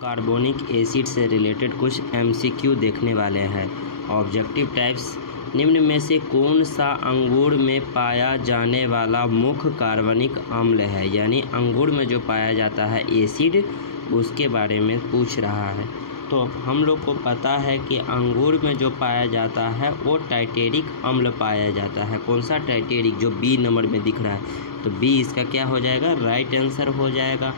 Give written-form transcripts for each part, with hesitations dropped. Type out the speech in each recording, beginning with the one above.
Carbonic acid से related कुछ MCQ देखने वाले हैं। ऑब्जेक्टिव टाइप्स, निम्न में से कौन सा अंगूर में पाया जाने वाला मुख्य कार्बनिक अम्ल है, यानी अंगूर में जो पाया जाता है एसिड उसके बारे में पूछ रहा है। तो हम लोग को पता है कि अंगूर में जो पाया जाता है वो टाइटेरिक अम्ल पाया जाता है। कौन सा टाइटेरिक, जो बी नंबर में दिख रहा है, तो बी इसका क्या हो जाएगा, राइट आंसर हो जाएगा।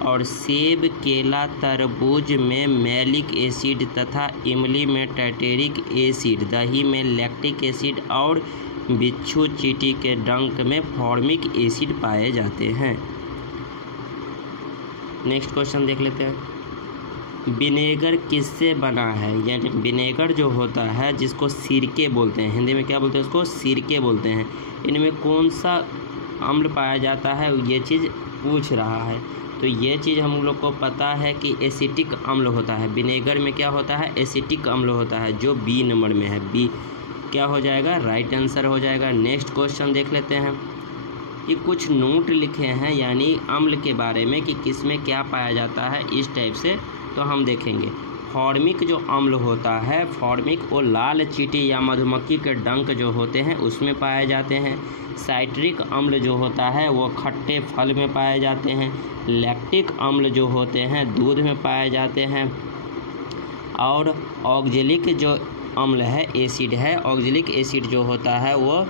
और सेब, केला, तरबूज में मैलिक एसिड तथा इमली में टाइटेरिक एसिड, दही में लैक्टिक एसिड और बिच्छू चींटी के डंक में फॉर्मिक एसिड पाए जाते हैं। नेक्स्ट क्वेश्चन देख लेते हैं। विनेगर किससे बना है, यानी विनेगर जो होता है जिसको सिरके बोलते हैं, हिंदी में क्या बोलते हैं उसको, सिरके बोलते हैं, इनमें कौन सा अम्ल पाया जाता है ये चीज़ पूछ रहा है। तो ये चीज़ हम लोग को पता है कि एसिटिक अम्ल होता है। विनेगर में क्या होता है, एसिटिक अम्ल होता है, जो बी नंबर में है। बी क्या हो जाएगा, राइट आंसर हो जाएगा। नेक्स्ट क्वेश्चन देख लेते हैं कि कुछ नोट लिखे हैं यानी अम्ल के बारे में कि किस में क्या पाया जाता है, इस टाइप से तो हम देखेंगे। फॉर्मिक जो अम्ल होता है, फॉर्मिक वो लाल चींटी या मधुमक्खी के डंक जो होते हैं उसमें पाए जाते हैं। साइट्रिक अम्ल जो होता है वो खट्टे फल में पाए जाते हैं। लैक्टिक अम्ल जो होते हैं दूध में पाए जाते हैं। और ऑक्जेलिक जो अम्ल है, एसिड है, ऑक्जेलिक एसिड जो होता है वो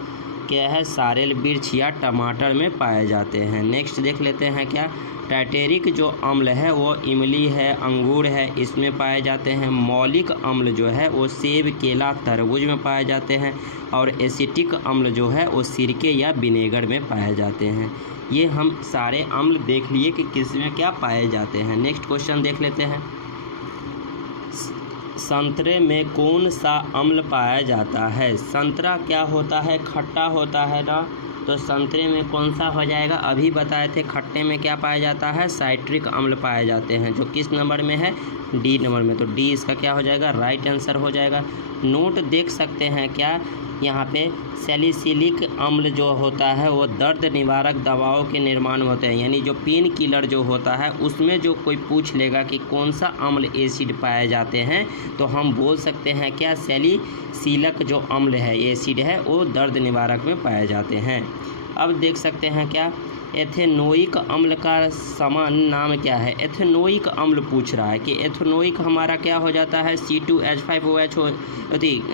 क्या है, सारेल मिर्च या टमाटर में पाए जाते हैं। नेक्स्ट देख लेते हैं क्या, टाइटेरिक जो अम्ल है वो इमली है, अंगूर है, इसमें पाए जाते हैं। मौलिक अम्ल जो है वो सेब, केला, तरबूज में पाए जाते हैं। और एसिटिक अम्ल जो है वो सिरके या विनेगर में पाए जाते हैं। ये हम सारे अम्ल देख लिए कि किस में क्या पाए जाते हैं। नेक्स्ट क्वेश्चन देख लेते हैं। संतरे में कौन सा अम्ल पाया जाता है। संतरा क्या होता है, खट्टा होता है ना, तो संतरे में कौन सा हो जाएगा, अभी बताए थे खट्टे में क्या पाया जाता है, साइट्रिक अम्ल पाए जाते हैं, जो किस नंबर में है, डी नंबर में। तो डी इसका क्या हो जाएगा, राइट आंसर हो जाएगा। नोट देख सकते हैं क्या, यहाँ पे सैलिसिलिक अम्ल जो होता है वो दर्द निवारक दवाओं के निर्माण में होते हैं, यानी जो पेन किलर जो होता है उसमें जो कोई पूछ लेगा कि कौन सा अम्ल एसिड पाए जाते हैं, तो हम बोल सकते हैं क्या, सैलिसिलिक जो अम्ल है, एसिड है, वो दर्द निवारक में पाए जाते हैं। अब देख सकते हैं क्या, एथेनोइक अम्ल का समान नाम क्या है। एथेनोइक अम्ल पूछ रहा है कि एथेनोइक हमारा क्या हो जाता है, C2H5OH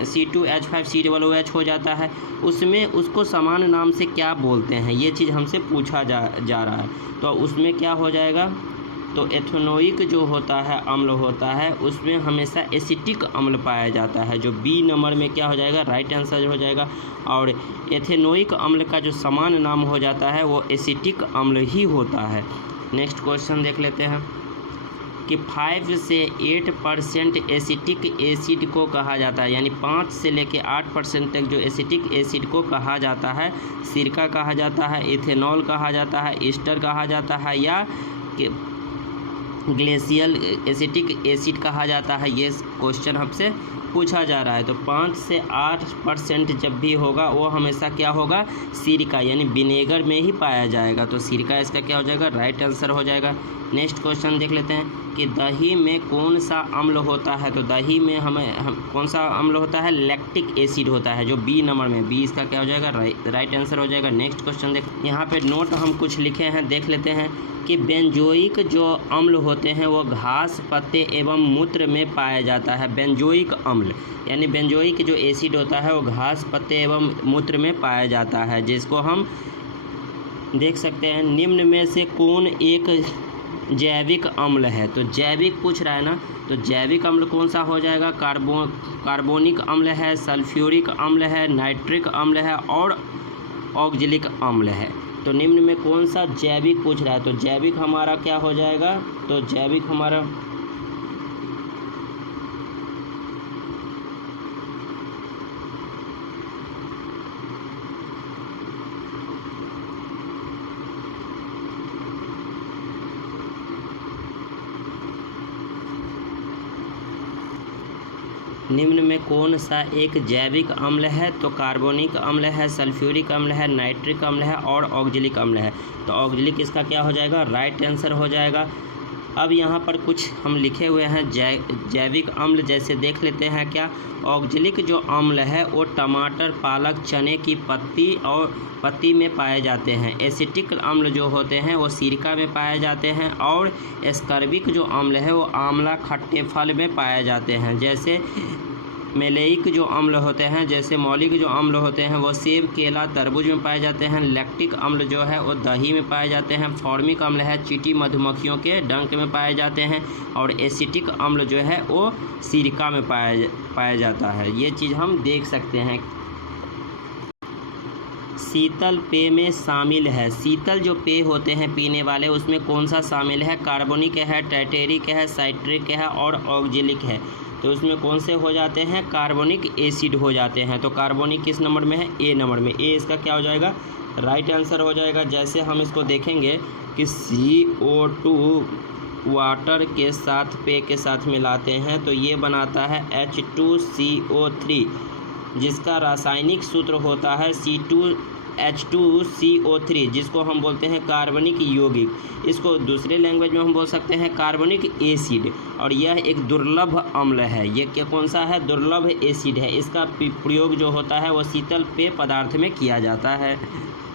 C2H5COOH हो जाता है, उसमें उसको समान नाम से क्या बोलते हैं, ये चीज़ हमसे पूछा जा रहा है। तो उसमें क्या हो जाएगा, तो एथेनोइक जो होता है अम्ल होता है उसमें हमेशा एसिटिक अम्ल पाया जाता है, जो बी नंबर में क्या हो जाएगा, राइट आंसर हो जाएगा। और एथेनोइक अम्ल का जो समान नाम हो जाता है वो एसिटिक अम्ल ही होता है। नेक्स्ट क्वेश्चन देख लेते हैं कि 5 से 8% एसिटिक एसिड को कहा जाता है, यानी 5 से लेके 8% तक जो एसिटिक एसिड को कहा जाता है, सिरका कहा जाता है, इथेनॉल कहा जाता है, ईस्टर कहा जाता है, या ग्लेशियल एसिटिक एसिड कहा जाता है। ये क्वेश्चन हमसे पूछा जा रहा है। तो 5 से 8% जब भी होगा वो हमेशा क्या होगा, सिरका यानी विनेगर में ही पाया जाएगा, तो सिरका इसका क्या हो जाएगा, राइट आंसर हो जाएगा। नेक्स्ट क्वेश्चन देख लेते हैं कि दही में कौन सा अम्ल होता है। तो दही में हम कौन सा अम्ल होता है, लैक्टिक एसिड होता है, जो बी नंबर में, बी इसका क्या हो जाएगा, राइट आंसर हो जाएगा। नेक्स्ट क्वेश्चन देख, यहाँ पे नोट हम कुछ लिखे हैं, देख लेते हैं कि बेंजोइक जो अम्ल होते हैं वो घास, पत्ते एवं मूत्र में पाया जाता है। बेंजोइक अम्ल यानी बेंजोइक जो एसिड होता है वो घास, पत्ते एवं मूत्र में पाया जाता है, जिसको हम देख सकते हैं। निम्न में से कौन एक जैविक अम्ल है। तो जैविक पूछ रहा है ना, तो जैविक अम्ल कौन सा हो जाएगा, कार्बोनिक अम्ल है, सल्फ्यूरिक अम्ल है, नाइट्रिक अम्ल है और ऑक्जेलिक अम्ल है। तो निम्न में कौन सा जैविक पूछ रहा है, तो जैविक हमारा क्या हो जाएगा, तो जैविक हमारा निम्न में कौन सा एक जैविक अम्ल है, तो कार्बोनिक अम्ल है, सल्फ्यूरिक अम्ल है, नाइट्रिक अम्ल है और ऑक्जेलिक अम्ल है। तो ऑक्जेलिक इसका क्या हो जाएगा, राइट आंसर हो जाएगा। अब यहाँ पर कुछ हम लिखे हुए हैं जैविक अम्ल, जैसे देख लेते हैं क्या। ऑक्जेलिक जो अम्ल है वो टमाटर, पालक, चने की पत्ती में पाए जाते हैं। एसिटिक अम्ल जो होते हैं वो सिरका में पाए जाते हैं। और एस्कर्बिक जो अम्ल है वो आंवला, खट्टे फल में पाए जाते हैं। जैसे मेलेइक जो अम्ल होते हैं, जैसे मौलिक जो अम्ल होते हैं वो सेब, केला, तरबूज में पाए जाते हैं। लैक्टिक अम्ल जो है वो दही में पाए जाते हैं। फॉर्मिक अम्ल है चींटी, मधुमक्खियों के डंक में पाए जाते हैं। और एसिटिक अम्ल जो है वो सिरका में पाया जाता है। ये चीज़ हम देख सकते हैं। शीतल पेय में शामिल है। शीतल जो पेय होते हैं पीने वाले, उसमें कौन सा शामिल है? कार्बोनिक है, टाइटेरिक है, साइट्रिक है और ऑक्जेलिक है। तो उसमें कौन से हो जाते हैं? कार्बोनिक एसिड हो जाते हैं। तो कार्बोनिक किस नंबर में है? ए नंबर में। ए इसका क्या हो जाएगा? राइट आंसर हो जाएगा। जैसे हम इसको देखेंगे कि CO2 वाटर के साथ पेय के साथ मिलाते हैं तो ये बनाता है H2CO3, जिसका रासायनिक सूत्र होता है C2H2CO3, जिसको हम बोलते हैं कार्बनिक यौगिक। इसको दूसरे लैंग्वेज में हम बोल सकते हैं कार्बनिक एसिड। और यह एक दुर्लभ अम्ल है। ये क्या कौन सा है? दुर्लभ एसिड है। इसका प्रयोग जो होता है वो शीतल पेय पदार्थ में किया जाता है।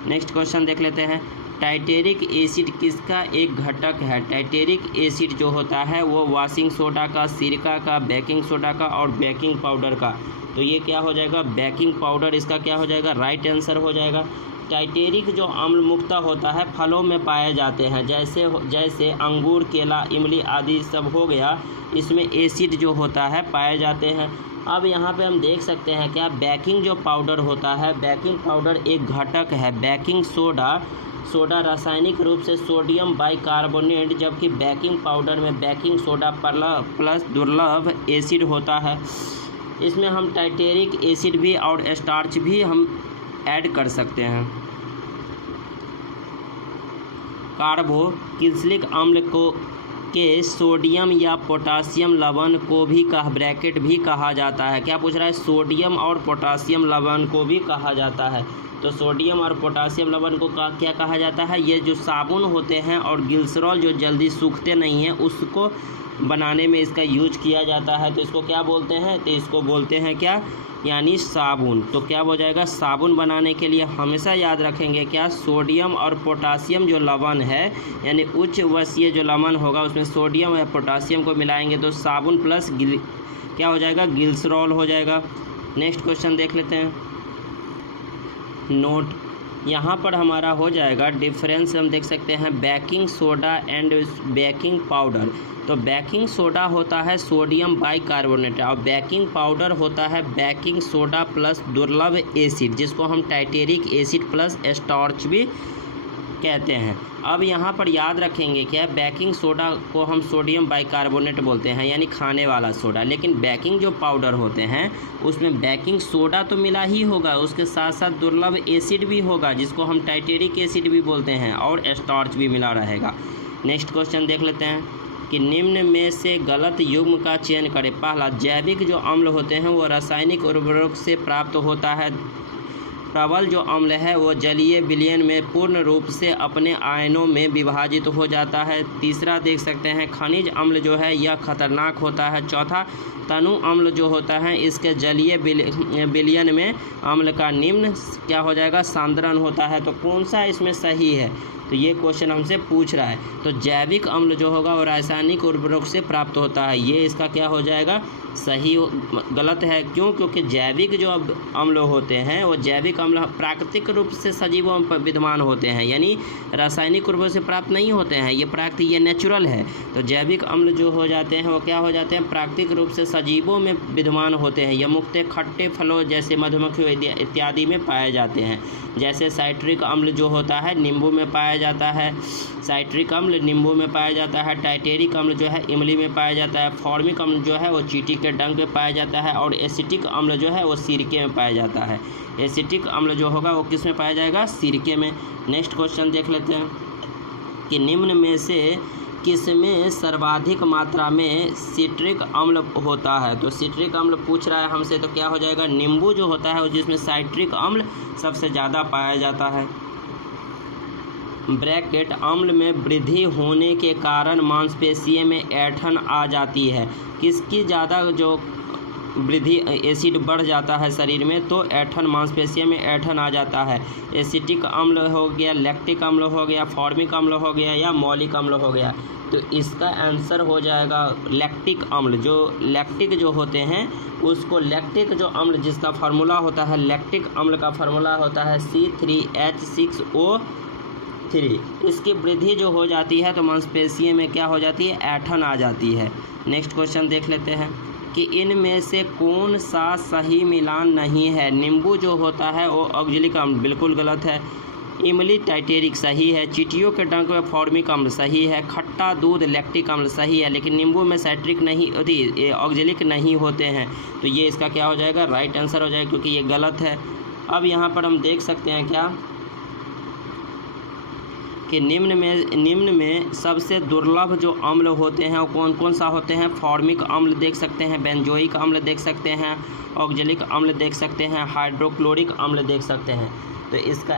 नेक्स्ट क्वेश्चन देख लेते हैं। टाइटेरिक एसिड किसका एक घटक है? टाइटेरिक एसिड जो होता है वो वॉशिंग सोडा का, सिरका का, बेकिंग सोडा का और बेकिंग पाउडर का। तो ये क्या हो जाएगा? बेकिंग पाउडर इसका क्या हो जाएगा? राइट आंसर हो जाएगा। टाइटेरिक जो अम्ल मुख्यतः होता है फलों में पाए जाते हैं, जैसे अंगूर, केला, इमली आदि सब हो गया। इसमें एसिड जो होता है पाए जाते हैं। अब यहाँ पे हम देख सकते हैं क्या, बेकिंग जो पाउडर होता है, बेकिंग पाउडर एक घटक है। बेकिंग सोडा रासायनिक रूप से सोडियम बाइकार्बोनेट, जबकि बेकिंग पाउडर में बेकिंग सोडा प्लस दुर्लभ एसिड होता है। इसमें हम टाइटेरिक एसिड भी और स्टार्च भी हम ऐड कर सकते हैं। कार्बोक्सिलिक अम्ल के सोडियम या पोटासियम लवण को भी ब्रैकेट भी कहा जाता है। क्या पूछ रहा है? सोडियम और पोटासियम लवण को भी कहा जाता है। तो सोडियम और पोटासियम लवण को क्या कहा जाता है? ये जो साबुन होते हैं और ग्लिसरॉल जो जल्दी सूखते नहीं हैं, उसको बनाने में इसका यूज किया जाता है। तो इसको क्या बोलते हैं? तो इसको बोलते हैं क्या? यानी साबुन। तो क्या हो जाएगा? साबुन बनाने के लिए हमेशा याद रखेंगे क्या? सोडियम और पोटासियम जो लवण है, यानी उच्च वर्षीय जो लवण होगा उसमें सोडियम या पोटासियम को मिलाएंगे तो साबुन प्लस क्या हो जाएगा? ग्लिसरॉल हो जाएगा। नेक्स्ट क्वेश्चन देख लेते हैं। नोट यहाँ पर हमारा हो जाएगा डिफरेंस। हम देख सकते हैं baking soda and baking powder. तो बेकिंग सोडा होता है सोडियम बाइकार्बोनेट और बेकिंग पाउडर होता है बेकिंग सोडा प्लस दुर्लभ एसिड, जिसको हम टाइटेरिक एसिड प्लस स्टार्च भी कहते हैं। अब यहाँ पर याद रखेंगे क्या, बेकिंग सोडा को हम सोडियम बाइकार्बोनेट बोलते हैं, यानी खाने वाला सोडा। लेकिन बेकिंग जो पाउडर होते हैं उसमें बेकिंग सोडा तो मिला ही होगा, उसके साथ साथ दुर्लभ एसिड भी होगा जिसको हम टाइटेरिक एसिड भी बोलते हैं, और स्टार्च भी मिला रहेगा। नेक्स्ट क्वेश्चन देख लेते हैं कि निम्न में से गलत युग्म का चयन करें। पहला, जैविक जो अम्ल होते हैं वो रासायनिक उर्वरक से प्राप्त होता है। प्रबल जो अम्ल है वो जलीय विलयन में पूर्ण रूप से अपने आयनों में विभाजित हो जाता है। तीसरा देख सकते हैं खनिज अम्ल जो है यह खतरनाक होता है। चौथा, तनु अम्ल जो होता है इसके जलीय विलयन में अम्ल का निम्न क्या हो जाएगा, सांद्रण होता है। तो कौन सा इसमें सही है, तो ये क्वेश्चन हमसे पूछ रहा है। तो जैविक अम्ल जो होगा वो रासायनिक उर्वरक से प्राप्त होता है, ये इसका क्या हो जाएगा, सही गलत है। क्यों? क्योंकि जैविक जो अम्ल होते हैं वो जैविक अम्ल प्राकृतिक रूप से सजीवों में विद्यमान होते हैं, यानी रासायनिक उर्वरक से प्राप्त नहीं होते हैं, ये प्राकृतिक, ये नेचुरल है। तो जैविक अम्ल जो हो जाते हैं वो क्या हो जाते हैं, प्राकृतिक रूप से सजीवों में विद्यमान होते हैं। ये मुख्यतः खट्टे फलों जैसे मधुमक्खियों इत्यादि में पाए जाते हैं। जैसे साइट्रिक अम्ल जो होता है नींबू में पाया जाता है, साइट्रिक अम्ल नींबू में पाया जाता है। टाइटेरिक अम्ल जो है इमली में पाया जाता है। फॉर्मिक अम्ल जो है वो चींटी के डंक में पाया जाता है। और एसिटिक अम्ल जो है वो सिरके में पाया जाता है। एसिटिक अम्ल जो होगा वो किस में पाया जाएगा, सिरके में। नेक्स्ट क्वेश्चन देख लेते हैं कि निम्न में से किसमें सर्वाधिक मात्रा में सिट्रिक अम्ल होता है। तो सिट्रिक अम्ल पूछ रहा है हमसे, तो क्या हो जाएगा, नींबू जो होता है जिसमें साइट्रिक अम्ल सबसे ज़्यादा पाया जाता है। ब्रैकेट अम्ल में वृद्धि होने के कारण मांसपेशियों में ऐंठन आ जाती है। किसकी ज़्यादा जो वृद्धि एसिड बढ़ जाता है शरीर में तो ऐंठन, मांसपेशियों में ऐंठन आ जाता है। एसिटिक अम्ल हो गया, लैक्टिक अम्ल हो गया, फॉर्मिक अम्ल हो गया या मौलिक अम्ल हो गया। तो इसका आंसर हो जाएगा लैक्टिक अम्ल। जो लैक्टिक जो होते हैं उसको लैक्टिक जो अम्ल जिसका फार्मूला होता है, लैक्टिक अम्ल का फार्मूला होता है C3H6O3। इसकी वृद्धि जो हो जाती है तो मांसपेशियों में क्या हो जाती है, ऐंठन आ जाती है। नेक्स्ट क्वेश्चन देख लेते हैं कि इनमें से कौन सा सही मिलान नहीं है। नींबू जो होता है वो ऑक्जेलिक अम्ल, बिल्कुल गलत है। इमली टाइटेरिक सही है। चींटियों के डंक में फॉर्मिक अम्ल सही है। खट्टा दूध लैक्टिक अम्ल सही है। लेकिन नींबू में साइट्रिक नहीं होती, ऑक्जेलिक नहीं होते हैं। तो ये इसका क्या हो जाएगा, राइट आंसर हो जाएगा, क्योंकि ये गलत है। अब यहाँ पर हम देख सकते हैं क्या कि निम्न में सबसे दुर्लभ जो अम्ल होते हैं वो कौन कौन सा होते हैं। फॉर्मिक अम्ल देख सकते हैं, बेंजोइक अम्ल देख सकते हैं, ऑक्जेलिक अम्ल देख सकते हैं, हाइड्रोक्लोरिक अम्ल देख सकते हैं। तो इसका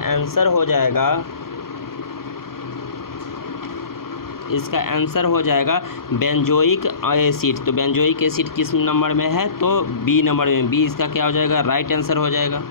आंसर हो जाएगा बेंजोइक एसिड। तो बेंजोइक एसिड किस नंबर में है, तो बी नंबर में। बी इसका क्या हो जाएगा, राइट आंसर हो जाएगा।